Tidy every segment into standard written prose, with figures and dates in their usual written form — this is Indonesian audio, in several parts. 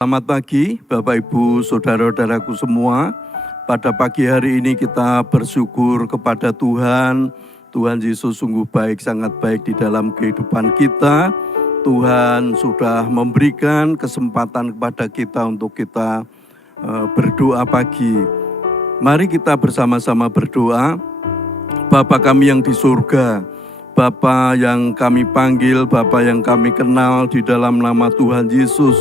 Selamat pagi Bapak Ibu Saudara-saudaraku semua. Pada pagi hari ini kita bersyukur kepada Tuhan. Tuhan Yesus sungguh baik, sangat baik di dalam kehidupan kita. Tuhan sudah memberikan kesempatan kepada kita untuk kita berdoa pagi. Mari kita bersama-sama berdoa. Bapa kami yang di surga, Bapa yang kami panggil, Bapa yang kami kenal di dalam nama Tuhan Yesus.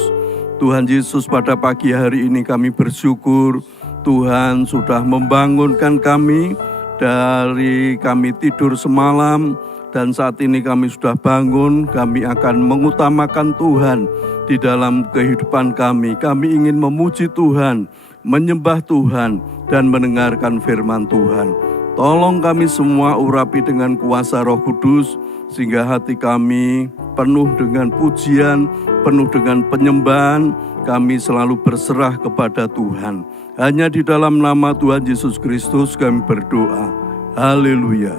Tuhan Yesus, pada pagi hari ini kami bersyukur Tuhan sudah membangunkan kami dari kami tidur semalam, dan saat ini kami sudah bangun. Kami akan mengutamakan Tuhan di dalam kehidupan kami. Kami ingin memuji Tuhan, menyembah Tuhan, dan mendengarkan firman Tuhan. Tolong kami semua urapi dengan kuasa Roh Kudus, sehingga hati kami penuh dengan pujian, penuh dengan penyembahan. Kami selalu berserah kepada Tuhan. Hanya di dalam nama Tuhan Yesus Kristus kami berdoa. Haleluya.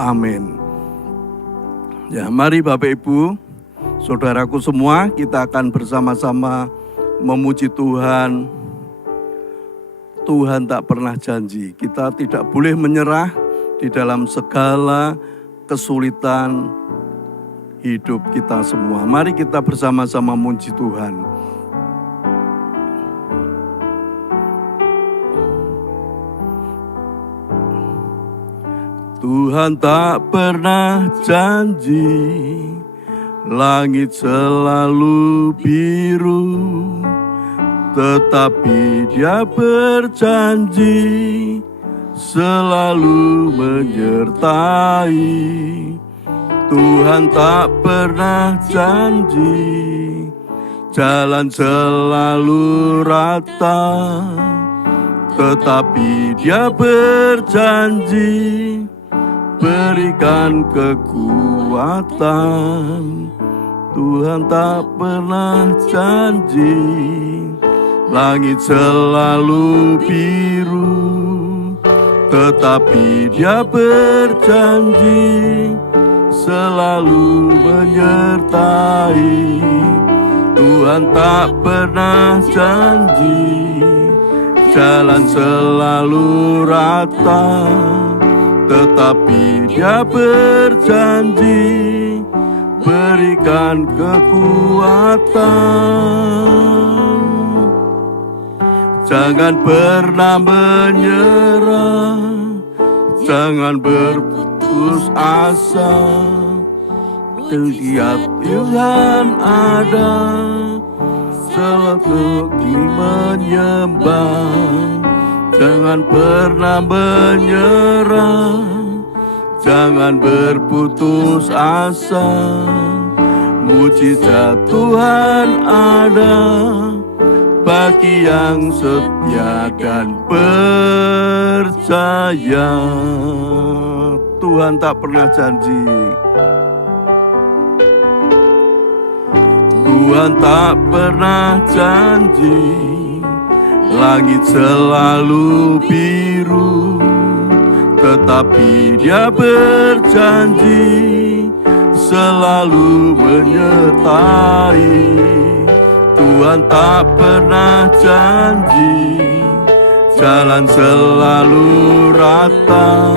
Amin. Ya, mari Bapak Ibu, saudaraku semua, kita akan bersama-sama memuji Tuhan. Tuhan tak pernah janji, kita tidak boleh menyerah di dalam segala kesulitan hidup kita semua. Mari kita bersama-sama memuji Tuhan. Tuhan tak pernah janji, langit selalu biru, tetapi Dia berjanji selalu menyertai. Tuhan tak pernah janji, jalan selalu rata, tetapi Dia berjanji berikan kekuatan. Tuhan tak pernah janji, langit selalu biru, tetapi Dia berjanji selalu menyertai. Tuhan tak pernah janji, jalan selalu rata, tetapi Dia berjanji berikan kekuatan. Jangan pernah menyerah, jangan berputus asa. Setiap Tuhan ada, selalu menyembah. Jangan pernah menyerah, jangan berputus asa. Mujizat Tuhan ada bagi yang setia dan percaya. Tuhan tak pernah janji, Tuhan tak pernah janji, langit selalu biru, tetapi Dia berjanji selalu menyertai. Tuhan tak pernah janji, jalan selalu rata,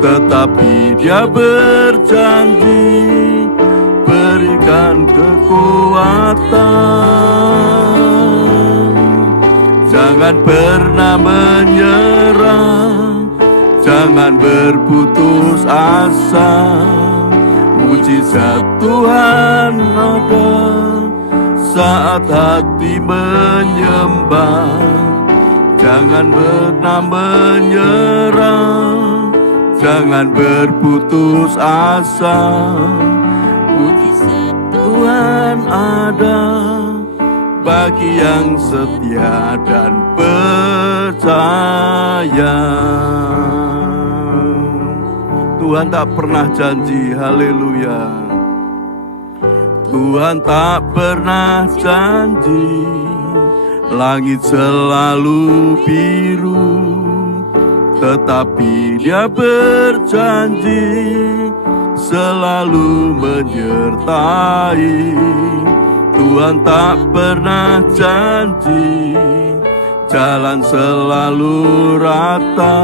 tetapi Dia berjanji berikan kekuatan. Jangan pernah menyerah, jangan berputus asa. Mujizat Tuhan ada saat hati menyembah. Jangan pernah menyerah, jangan berputus asa. Mujizat Tuhan ada bagi yang setia dan percaya. Tuhan tak pernah janji, haleluya. Tuhan tak pernah janji, langit selalu biru, tetapi Dia berjanji selalu menyertai. Tuhan tak pernah janji jalan selalu rata,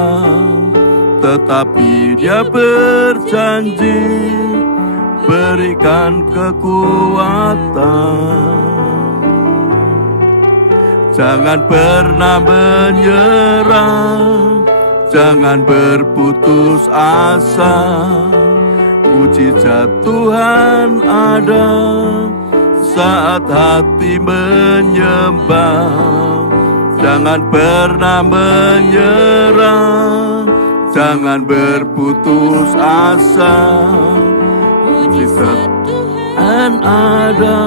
tetapi Dia berjanji berikan kekuatan. Jangan pernah menyerah, jangan berputus asa. Mujizat Tuhan ada saat hati menyembah. Jangan pernah menyerah, jangan berputus asa. Mujizat Tuhan ada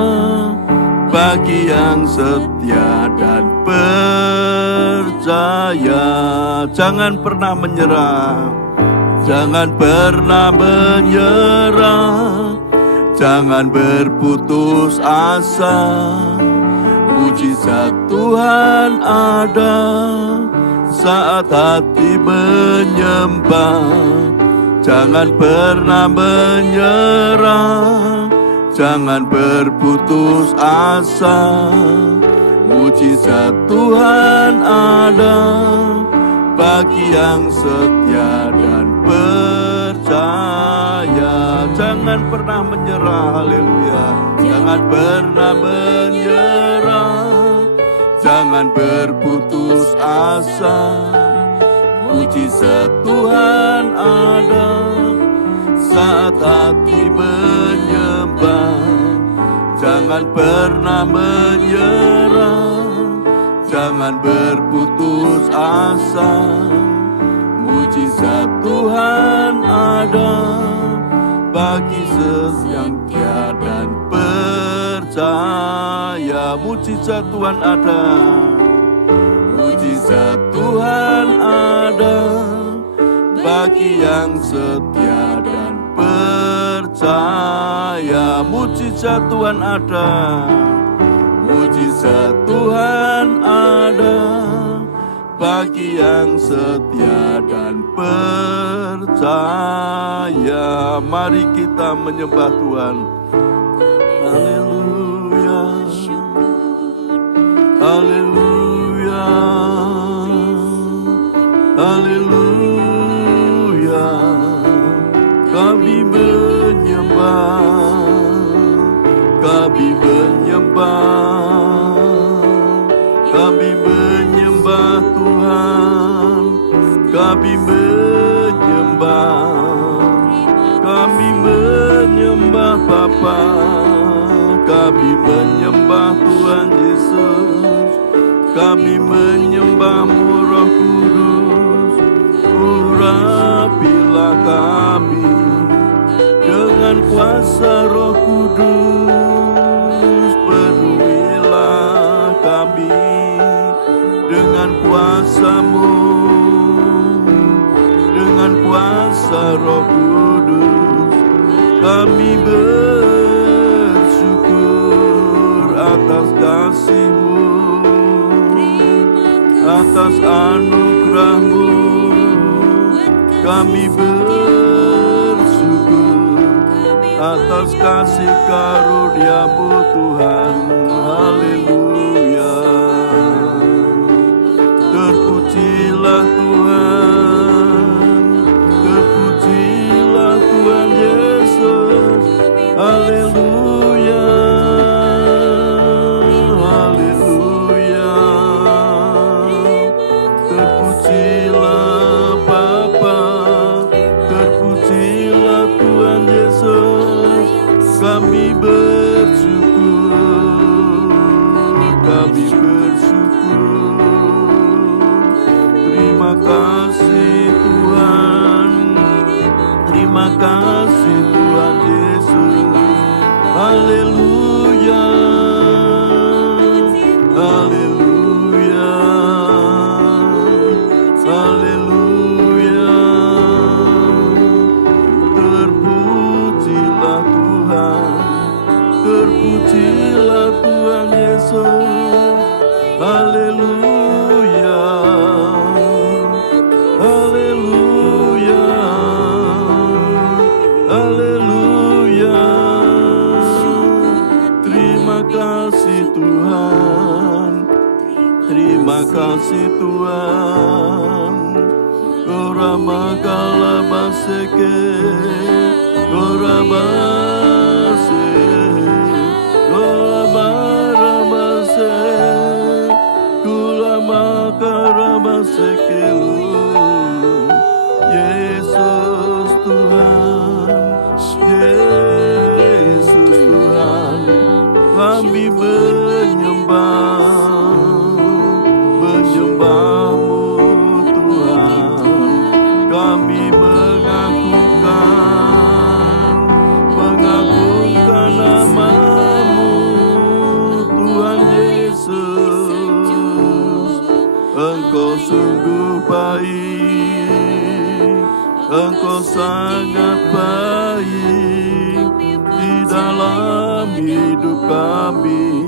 bagi yang setia dan percaya. Jangan pernah menyerah, jangan pernah menyerah, jangan berputus asa. Mujizat Tuhan ada saat hati menyembah. Jangan pernah menyerah, jangan berputus asa. Mujizat Tuhan ada bagi yang setia dan percaya. Jangan pernah menyerah, haleluya. Jangan pernah menyerah, jangan berputus asa. Mujizat Tuhan ada saat hati menyembah. Jangan pernah menyerah, jangan berputus asa. Mujizat Tuhan ada bagi yang setia dan percaya. Mujizat Tuhan ada, mujizat Tuhan ada bagi yang setia dan percaya. Mujizat Tuhan ada, mujizat Tuhan ada bagi yang setia dan percaya. Mari kita menyembah Tuhan. Haleluya, haleluya, haleluya. Kami menyembah, kami menyembah, kami menyembah Tuhan, kami menyembah, kami menyembah Bapa, kami menyembah Tuhan Yesus, kami menyembah-Mu Roh Kudus. Urapilah kami dengan kuasa Roh Kudus, penuhilah kami dengan kuasa-Mu, dengan kuasa Roh Kudus. Kami bersyukur atas kasih-Mu, atas anugerah-Mu. Kami bersyukur atas kasih karunia-Mu Tuhan. Haleluya. Terpujilah Tuhan, terpujilah Tuhan Yesus. Haleluya, haleluya. Terpujilah Bapa, terpujilah Tuhan Yesus. Kami bersyukur, kami bersyukur. Terima kasih Tuhan, terima kasih Tuhan Yesus. Haleluya, haleluya, haleluya. Terpujilah Tuhan, terpujilah Tuhan Yesus. Haleluya, haleluya, haleluya. Terima kasih kasih Tuhan. Rama kalabaseke, Ramase, Ramase, Kulama karabaseke, Yesus Tuhan, Yesus Tuhan, kami menyembah-Mu Tuhan, kami mengagungkan nama-Mu Tuhan Yesus. Engkau sungguh baik, Engkau sangat baik di dalam hidup kami.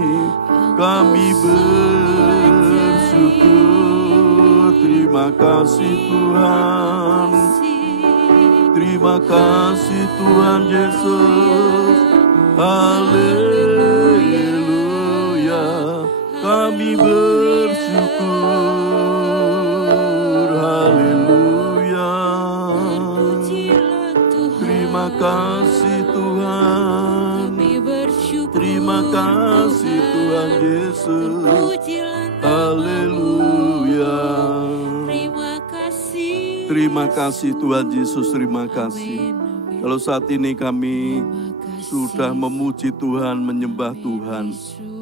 Kami bersyukur. Terima kasih Tuhan. Terima kasih Tuhan Yesus. Haleluya. Kami bersyukur. Haleluya. Terima kasih Tuhan. Terima kasih Tuhan Yesus. Haleluya. Terima kasih Tuhan Yesus, terima kasih. Kalau saat ini kami sudah memuji Tuhan, menyembah Tuhan,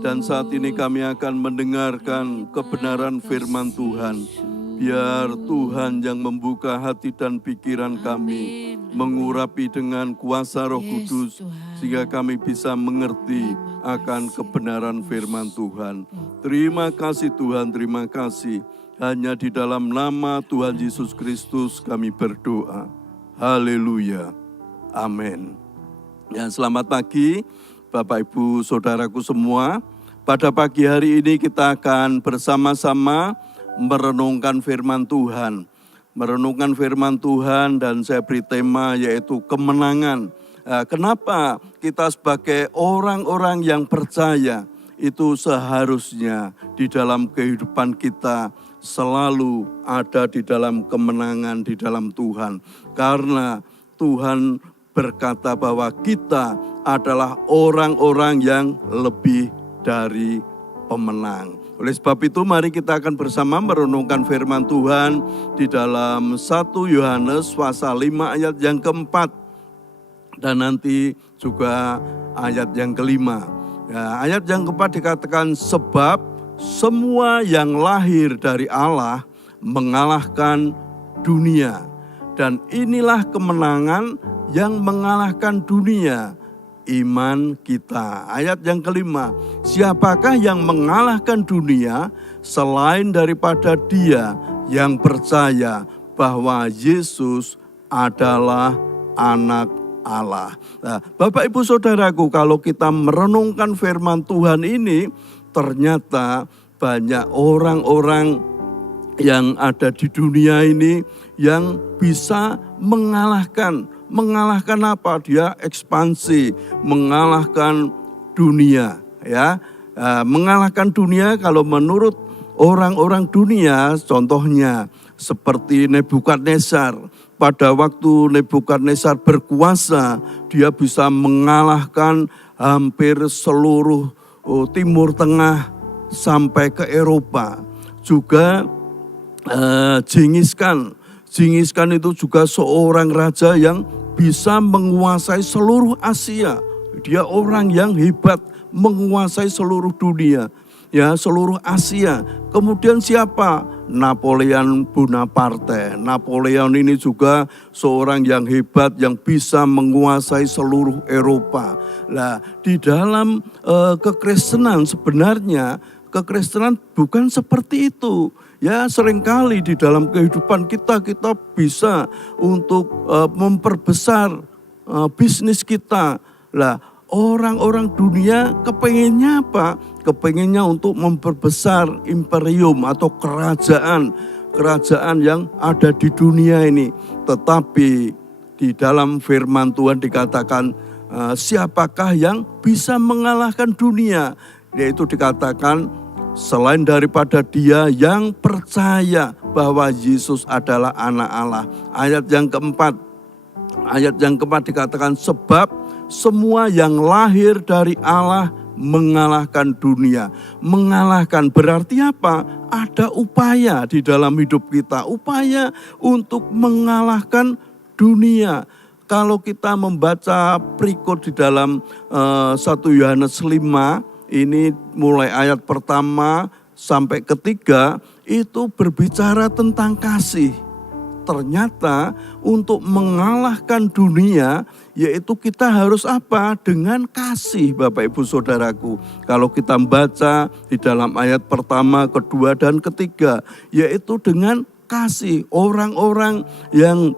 dan saat ini kami akan mendengarkan kebenaran firman Tuhan. Biar Tuhan yang membuka hati dan pikiran kami, mengurapi dengan kuasa Roh Kudus, sehingga kami bisa mengerti akan kebenaran firman Tuhan. Terima kasih Tuhan, terima kasih. Hanya di dalam nama Tuhan Yesus Kristus kami berdoa. Haleluya. Amin. Ya, selamat pagi Bapak Ibu Saudaraku semua. Pada pagi hari ini kita akan bersama-sama merenungkan firman Tuhan. Merenungkan firman Tuhan dan saya beri tema yaitu kemenangan. Kenapa kita sebagai orang-orang yang percaya itu seharusnya di dalam kehidupan kita selalu ada di dalam kemenangan di dalam Tuhan. Karena Tuhan berkata bahwa kita adalah orang-orang yang lebih dari pemenang. Oleh sebab itu mari kita akan bersama merenungkan firman Tuhan di dalam 1 Yohanes pasal 5 ayat yang keempat dan nanti juga ayat yang kelima. Ya, ayat yang keempat dikatakan sebab semua yang lahir dari Allah mengalahkan dunia. Dan inilah kemenangan yang mengalahkan dunia, iman kita. Ayat yang kelima, siapakah yang mengalahkan dunia selain daripada dia yang percaya bahwa Yesus adalah anak Allah. Nah, Bapak Ibu Saudaraku, kalau kita merenungkan firman Tuhan ini, ternyata banyak orang-orang yang ada di dunia ini yang bisa mengalahkan apa? Dia ekspansi, mengalahkan dunia, ya. Mengalahkan dunia kalau menurut orang-orang dunia, contohnya seperti Nebukadnezar. Pada waktu Nebukadnezar berkuasa, dia bisa mengalahkan hampir seluruh Timur Tengah sampai ke Eropa. Juga Jenghis Khan itu juga seorang raja yang bisa menguasai seluruh Asia. Dia orang yang hebat menguasai seluruh dunia, ya, seluruh Asia. Kemudian siapa? Napoleon Bonaparte. Napoleon ini juga seorang yang hebat yang bisa menguasai seluruh Eropa. Nah, di dalam kekristenan sebenarnya kekristenan bukan seperti itu. Ya, seringkali di dalam kehidupan kita bisa untuk memperbesar bisnis kita. Lah, orang-orang dunia kepengennya apa? Kepengennya untuk memperbesar imperium atau kerajaan yang ada di dunia ini. Tetapi di dalam firman Tuhan dikatakan siapakah yang bisa mengalahkan dunia? Yaitu dikatakan selain daripada dia yang percaya bahwa Yesus adalah anak Allah. Ayat yang keempat dikatakan, sebab semua yang lahir dari Allah mengalahkan dunia. Mengalahkan berarti apa? Ada upaya di dalam hidup kita, upaya untuk mengalahkan dunia. Kalau kita membaca berikut di dalam 1 Yohanes 5, ini mulai ayat pertama sampai ketiga, itu berbicara tentang kasih. Ternyata untuk mengalahkan dunia, yaitu kita harus apa? Dengan kasih, Bapak Ibu Saudaraku. Kalau kita membaca di dalam ayat pertama, kedua, dan ketiga, yaitu dengan kasih. Orang-orang yang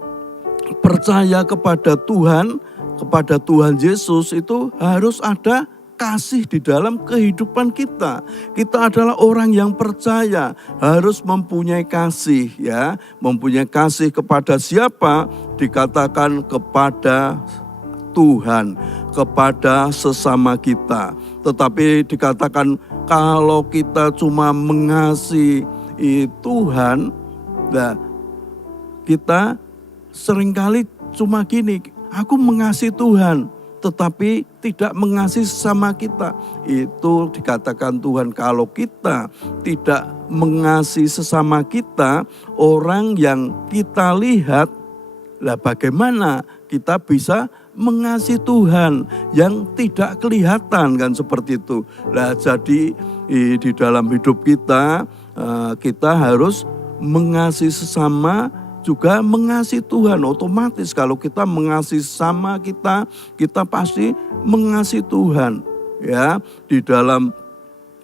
percaya kepada Tuhan Yesus itu harus ada kasih di dalam kehidupan kita. Kita adalah orang yang percaya, harus mempunyai kasih ya. Mempunyai kasih kepada siapa? Dikatakan kepada Tuhan, kepada sesama kita. Tetapi dikatakan kalau kita cuma mengasihi Tuhan, nah kita seringkali cuma gini, aku mengasihi Tuhan, tetapi tidak mengasihi sesama kita. Itu dikatakan Tuhan, kalau kita tidak mengasihi sesama kita, orang yang kita lihat, lah bagaimana kita bisa mengasihi Tuhan yang tidak kelihatan, kan seperti itu. Nah, jadi di dalam hidup kita, kita harus mengasihi sesama, juga mengasihi Tuhan. Otomatis kalau kita mengasihi sama kita pasti mengasihi Tuhan. Ya, di dalam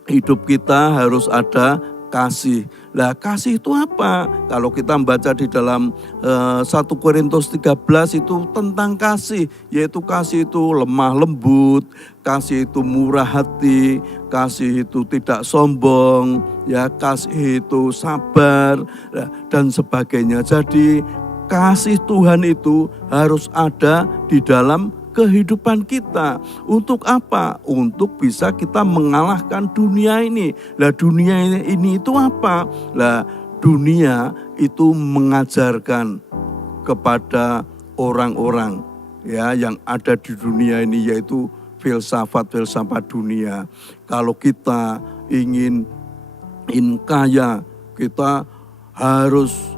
hidup kita harus ada kasih. Nah, kasih itu apa? Kalau kita membaca di dalam 1 Korintus 13 itu tentang kasih, yaitu kasih itu lemah lembut, kasih itu murah hati, kasih itu tidak sombong, ya, kasih itu sabar, dan sebagainya. Jadi kasih Tuhan itu harus ada di dalam kehidupan kita. Untuk apa? Untuk bisa kita mengalahkan dunia ini. Lah, dunia ini itu apa? Lah, dunia itu mengajarkan kepada orang-orang ya yang ada di dunia ini, yaitu filsafat dunia. Kalau kita ingin kaya, kita harus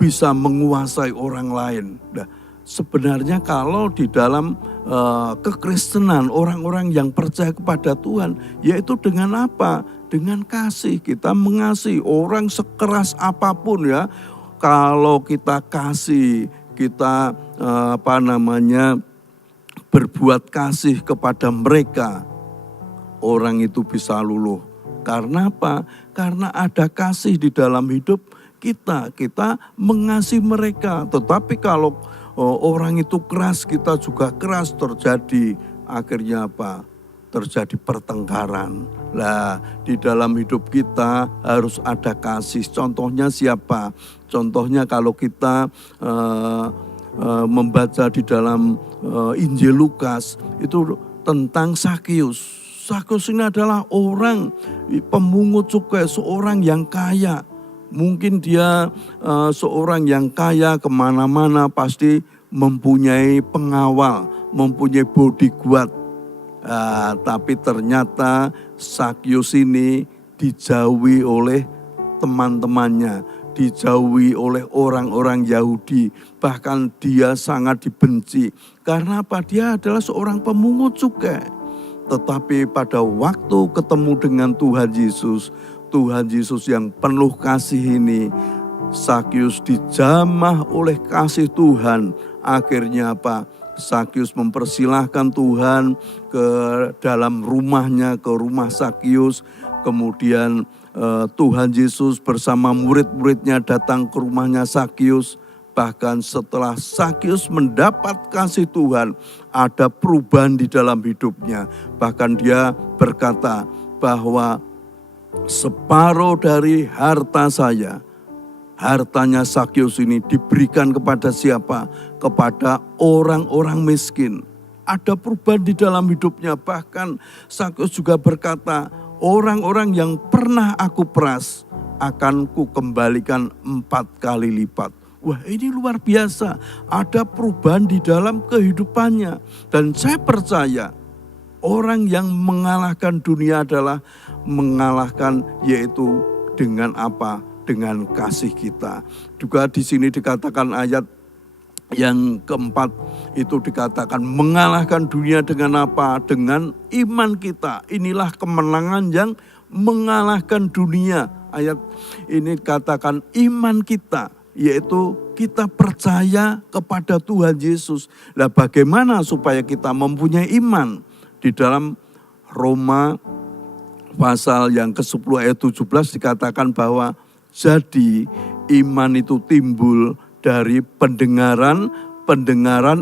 bisa menguasai orang lain. Nah, sebenarnya kalau di dalam kekristenan, orang-orang yang percaya kepada Tuhan, yaitu dengan apa? Dengan kasih. Kita mengasihi orang sekeras apapun ya. Kalau kita kasih, kita berbuat kasih kepada mereka, orang itu bisa luluh. Karena apa? Karena ada kasih di dalam hidup kita. Kita mengasihi mereka. Tetapi kalau orang itu keras, kita juga keras, terjadi akhirnya apa? Terjadi pertengkaran. Lah, di dalam hidup kita harus ada kasih. Contohnya siapa? Contohnya kalau kita membaca di dalam Injil Lukas, itu tentang Sakius. Sakius ini adalah orang pemungut cukai, seorang yang kaya. Mungkin dia seorang yang kaya, kemana-mana pasti mempunyai pengawal, mempunyai bodyguard. Tapi ternyata Sakius ini dijauhi oleh teman-temannya, dijauhi oleh orang-orang Yahudi. Bahkan dia sangat dibenci. Karena apa? Dia adalah seorang pemungut cukai. Tetapi pada waktu ketemu dengan Tuhan Yesus yang penuh kasih ini, Sakius dijamah oleh kasih Tuhan. Akhirnya apa? Sakius mempersilahkan Tuhan ke dalam rumahnya, ke rumah Sakius. Kemudian Tuhan Yesus bersama murid-muridnya datang ke rumahnya Sakius. Bahkan setelah Sakius mendapat kasih Tuhan, ada perubahan di dalam hidupnya. Bahkan dia berkata bahwa separuh dari harta saya, hartanya Sakius ini diberikan kepada siapa? Kepada orang-orang miskin. Ada perubahan di dalam hidupnya. Bahkan Sakius juga berkata, orang-orang yang pernah aku peras akan ku kembalikan 4 kali lipat. Wah, ini luar biasa. Ada perubahan di dalam kehidupannya. Dan saya percaya orang yang mengalahkan dunia adalah mengalahkan yaitu dengan apa? Dengan kasih kita. Juga di sini dikatakan ayat yang keempat itu dikatakan mengalahkan dunia dengan apa? Dengan iman kita. Inilah kemenangan yang mengalahkan dunia. Ayat ini katakan iman kita, yaitu kita percaya kepada Tuhan Yesus. Nah, bagaimana supaya kita mempunyai iman? Di dalam Roma pasal yang ke-10 ayat 17 dikatakan bahwa jadi iman itu timbul dari pendengaran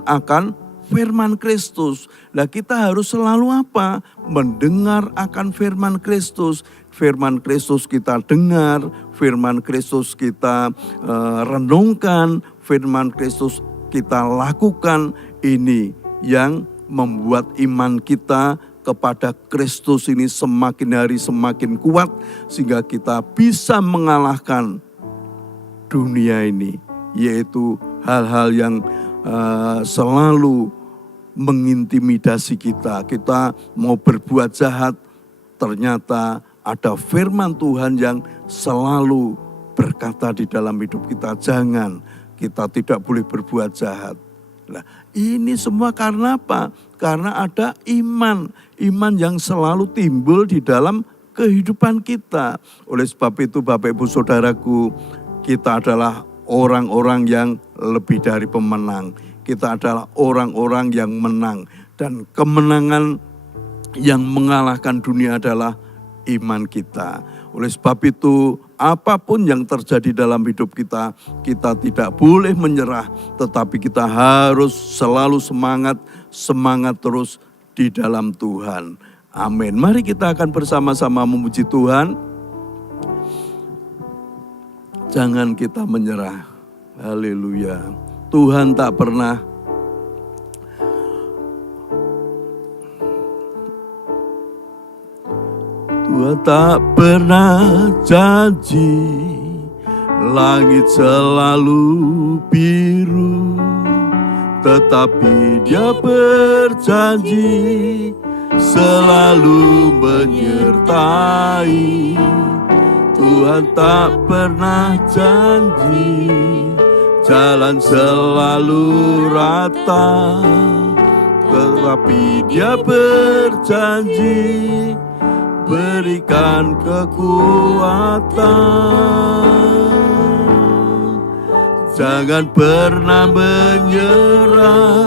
akan firman Kristus. Nah, kita harus selalu apa? Mendengar akan firman Kristus. Firman Kristus kita dengar, firman Kristus kita renungkan, firman Kristus kita lakukan. Ini yang membuat iman kita kepada Kristus ini semakin hari semakin kuat, sehingga kita bisa mengalahkan dunia ini, yaitu hal-hal yang selalu mengintimidasi kita. Kita mau berbuat jahat, ternyata ada firman Tuhan yang selalu berkata di dalam hidup kita, jangan, kita tidak boleh berbuat jahat. Nah, ini semua karena apa? Karena ada iman yang selalu timbul di dalam kehidupan kita. Oleh sebab itu Bapak Ibu Saudaraku, kita adalah orang-orang yang lebih dari pemenang. Kita adalah orang-orang yang menang. Dan kemenangan yang mengalahkan dunia adalah iman kita. Oleh sebab itu, apapun yang terjadi dalam hidup kita, kita tidak boleh menyerah, tetapi kita harus selalu semangat terus di dalam Tuhan. Amin. Mari kita akan bersama-sama memuji Tuhan. Jangan kita menyerah. Haleluya. Tuhan tak pernah Tuhan tak pernah janji langit selalu biru, tetapi Dia berjanji selalu menyertai. Tuhan tak pernah janji jalan selalu rata, tetapi Dia berjanji berikan kekuatan. Jangan pernah menyerah,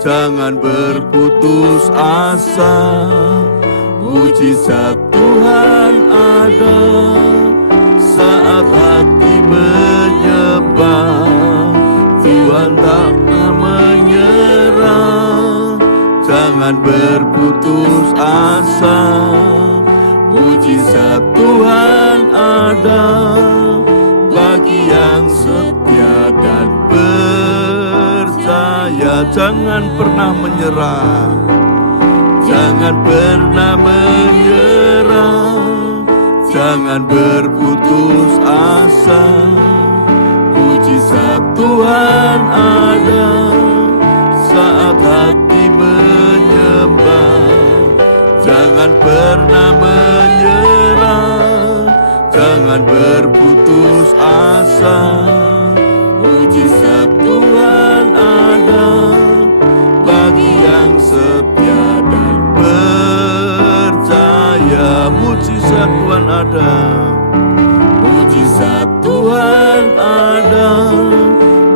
jangan berputus asa. Mujizat Tuhan ada saat hati menyembah. Tuhan tak pernah menyerah, jangan berputus asa. Mujizat Tuhan ada bagi yang setia dan percaya. Jangan pernah menyerah, jangan pernah menyerah, jangan berputus asa. Mujizat Tuhan ada saat hati menyembah. Jangan pernah menyerah, jangan berputus asa. Mujizat Tuhan ada bagi yang setia dan percaya. Mujizat Tuhan ada, mujizat Tuhan ada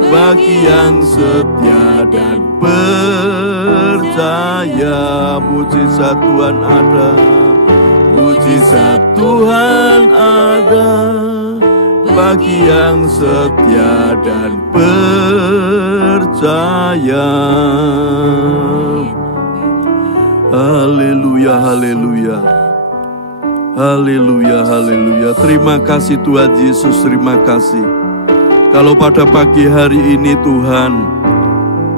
bagi yang setia dan percaya. Mujizat Tuhan ada, mujizat Tuhan ada bagi yang setia dan percaya. Haleluya, haleluya. Haleluya, haleluya. Terima kasih Tuhan Yesus, terima kasih. Kalau pada pagi hari ini Tuhan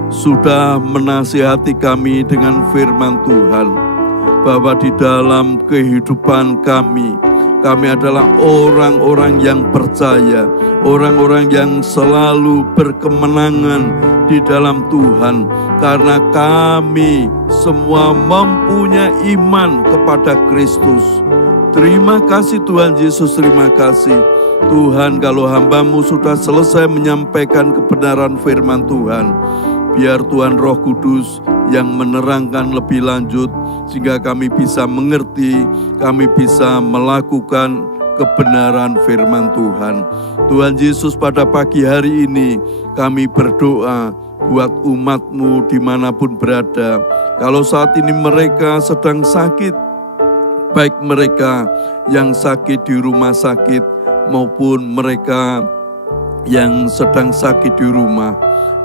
sudah menasihati kami dengan firman Tuhan. bahwa di dalam kehidupan kami adalah orang-orang yang percaya, orang-orang yang selalu berkemenangan di dalam Tuhan, karena kami semua mempunyai iman kepada Kristus. Terima kasih Tuhan Yesus, terima kasih. Tuhan, kalau hamba-Mu sudah selesai menyampaikan kebenaran firman Tuhan, biar Tuhan Roh Kudus yang menerangkan lebih lanjut, sehingga kami bisa mengerti, kami bisa melakukan kebenaran firman Tuhan. Tuhan Yesus, pada pagi hari ini kami berdoa buat umat-Mu dimanapun berada. Kalau saat ini mereka sedang sakit, baik mereka yang sakit di rumah sakit maupun mereka yang sedang sakit di rumah,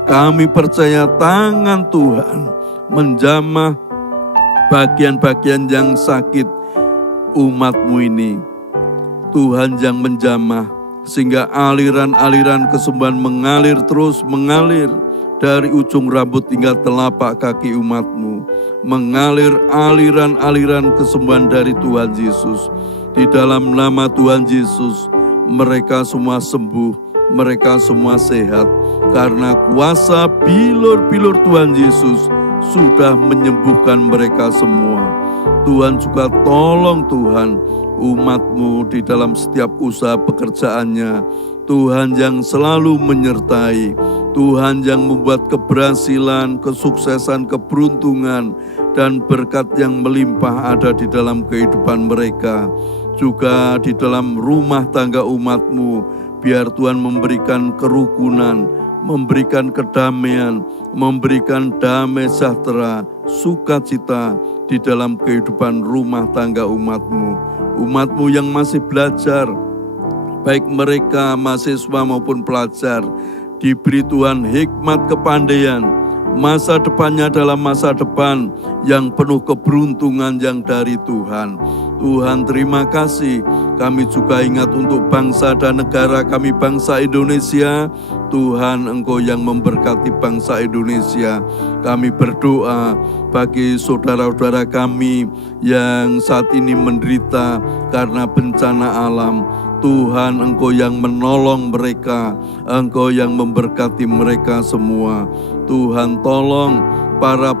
kami percaya tangan Tuhan menjamah bagian-bagian yang sakit umat-Mu ini. Tuhan yang menjamah sehingga aliran-aliran kesembuhan mengalir terus mengalir dari ujung rambut hingga telapak kaki umat-Mu. Mengalir aliran-aliran kesembuhan dari Tuhan Yesus. Di dalam nama Tuhan Yesus, mereka semua sembuh, mereka semua sehat, karena kuasa bilur-bilur Tuhan Yesus sudah menyembuhkan mereka semua. Tuhan juga tolong Tuhan umat-Mu di dalam setiap usaha pekerjaannya. Tuhan yang selalu menyertai, Tuhan yang membuat keberhasilan, kesuksesan, keberuntungan, dan berkat yang melimpah ada di dalam kehidupan mereka. Juga di dalam rumah tangga umat-Mu, biar Tuhan memberikan kerukunan, memberikan kedamaian, memberikan damai sejahtera, sukacita di dalam kehidupan rumah tangga umat-Mu. Umat-Mu yang masih belajar, baik mereka mahasiswa maupun pelajar, diberi Tuhan hikmat kepandaian. Masa depannya adalah masa depan yang penuh keberuntungan yang dari Tuhan. Tuhan, terima kasih. Kami juga ingat untuk bangsa dan negara kami, bangsa Indonesia. Tuhan, Engkau yang memberkati bangsa Indonesia. Kami berdoa bagi saudara-saudara kami yang saat ini menderita karena bencana alam. Tuhan, Engkau yang menolong mereka, Engkau yang memberkati mereka semua. Tuhan, tolong para